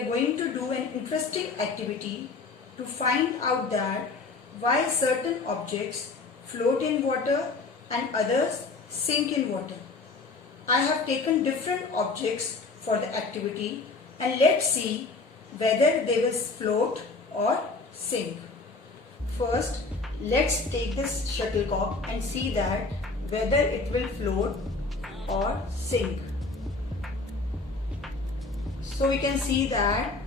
are going to do an interesting activity to find out that why certain objects float in water and others sink in water. I have taken different objects for the activity and let's see whether they will float or sink. First, let's take this shuttlecock and see that whether it will float or sink. So we can see that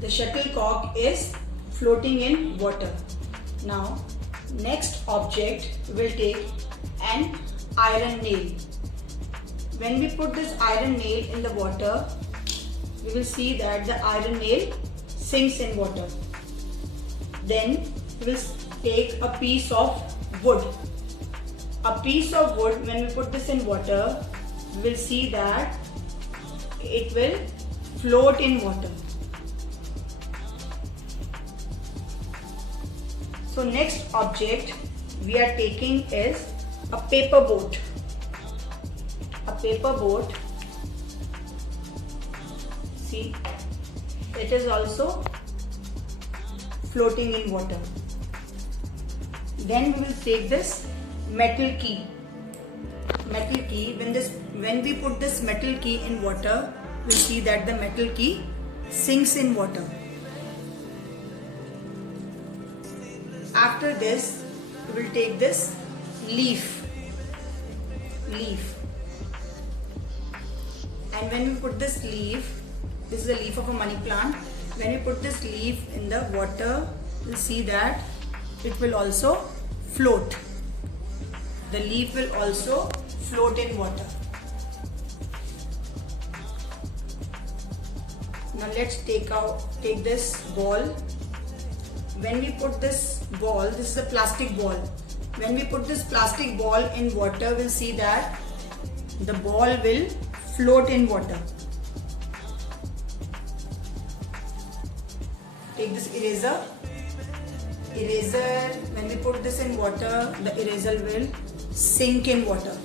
the shuttlecock is floating in water. Now, next object will take an iron nail. When we put this iron nail in the water, we will see that the iron nail sinks in water. Then we will take a piece of wood. A piece of wood, when we put this in water, we will see that it will float in water. So next object we are taking is a paper boat. A paper boat, see, it is also floating in water. Then we will take this metal key. Metal key, when we put this metal key in water, we'll see that the metal key sinks in water. After this, we will take this leaf. And when we put this leaf, this is the leaf of a money plant. When we put this leaf in the water, we'll see that it will also float. The leaf will also float in water. Now let's take this ball. When we put this ball, this is a plastic ball. When we put this plastic ball in water, we'll see that the ball will float in water. Take this eraser. When we put this in water, the eraser will sink in water.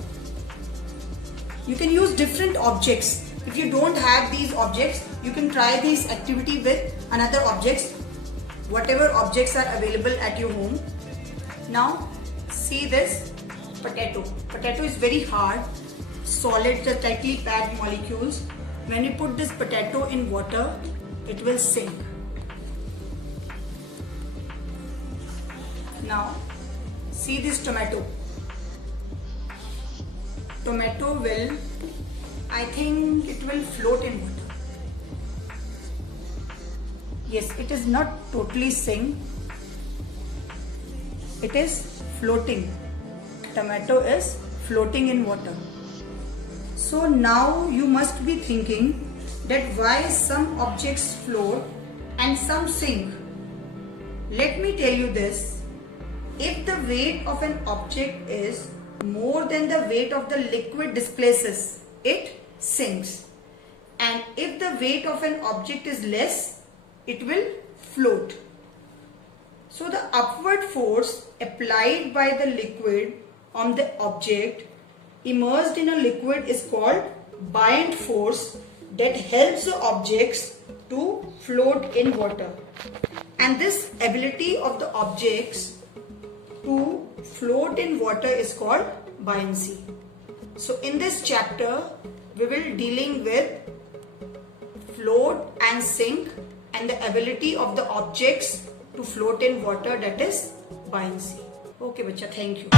You can use different objects. If you don't have these objects, you can try this activity with another objects, whatever objects are available at your home. Now see this potato. Potato is very hard, solid, tightly packed molecules. When you put this potato in water, it will sink. Now see this tomato. Tomato will, I think it will float in water. Yes, it is not totally sink. It is floating. Tomato is floating in water. So now you must be thinking that why some objects float and some sink. Let me tell you this. If the weight of an object is more than the weight of the liquid displaces, it sinks. And if the weight of an object is less, it will float. So the upward force applied by the liquid on the object immersed in a liquid is called buoyant force that helps the objects to float in water. And this ability of the objects to float in water is called buoyancy. So in this chapter, we will dealing with float and sink and the ability of the objects to float in water, that is buoyancy. Okay, bacha, thank you.